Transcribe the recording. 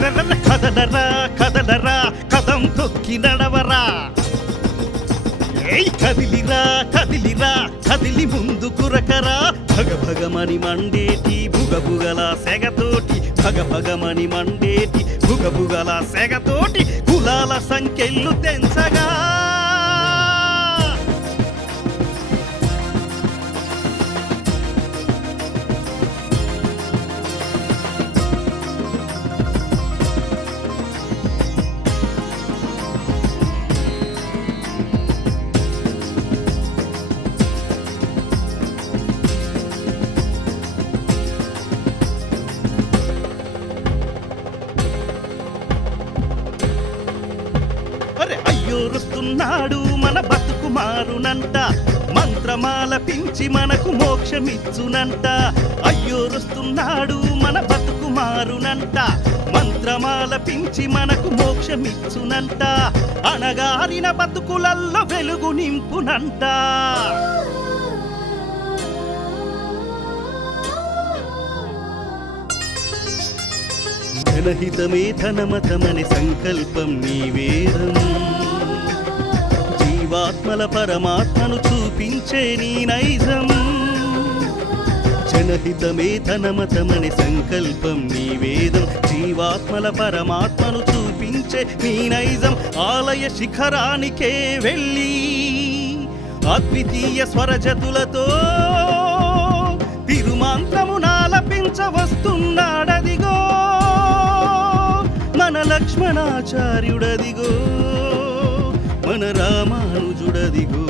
కదలరా కదలరా కదం తొక్కి నడవరా కదిలిరా కదిలిరా కదిలి ముందు కురకరా భగభగమని మండేటి భుగభుగల సెగతోటి భగభగమని మండేటి భుగభుగల సెగతోటి కులాల సంఖ్యలు తెంచగా అయ్యోరుస్తున్నాడు మన బతుకు మారునంట మంత్రమాల పించి మనకు మోక్షమిచ్చునంట అయ్యోరుస్తున్నాడు మన బతుకు మారునంట మంత్రమాల పించి మనకు మోక్షమిచ్చునంట అణగారిన బతుకులల్లో వెలుగు నింపునంట జనహితమే ధనమతమని సంకల్పం నీ వేదం జీవాత్మల పరమాత్మను చూపించే నీ నైజం జనహితమే ధనమతమని సంకల్పం నీ వేదం జీవాత్మల పరమాత్మను చూపించే నీ నైజం ఆలయ శిఖరానికే వెళ్ళి అద్వితీయ స్వరజతులతో తిరుమంత్రము నాలపించవస్తున్నాడదిగో మన లక్ష్మణాచార్యుడదిగో మన రామానుజుడదిగో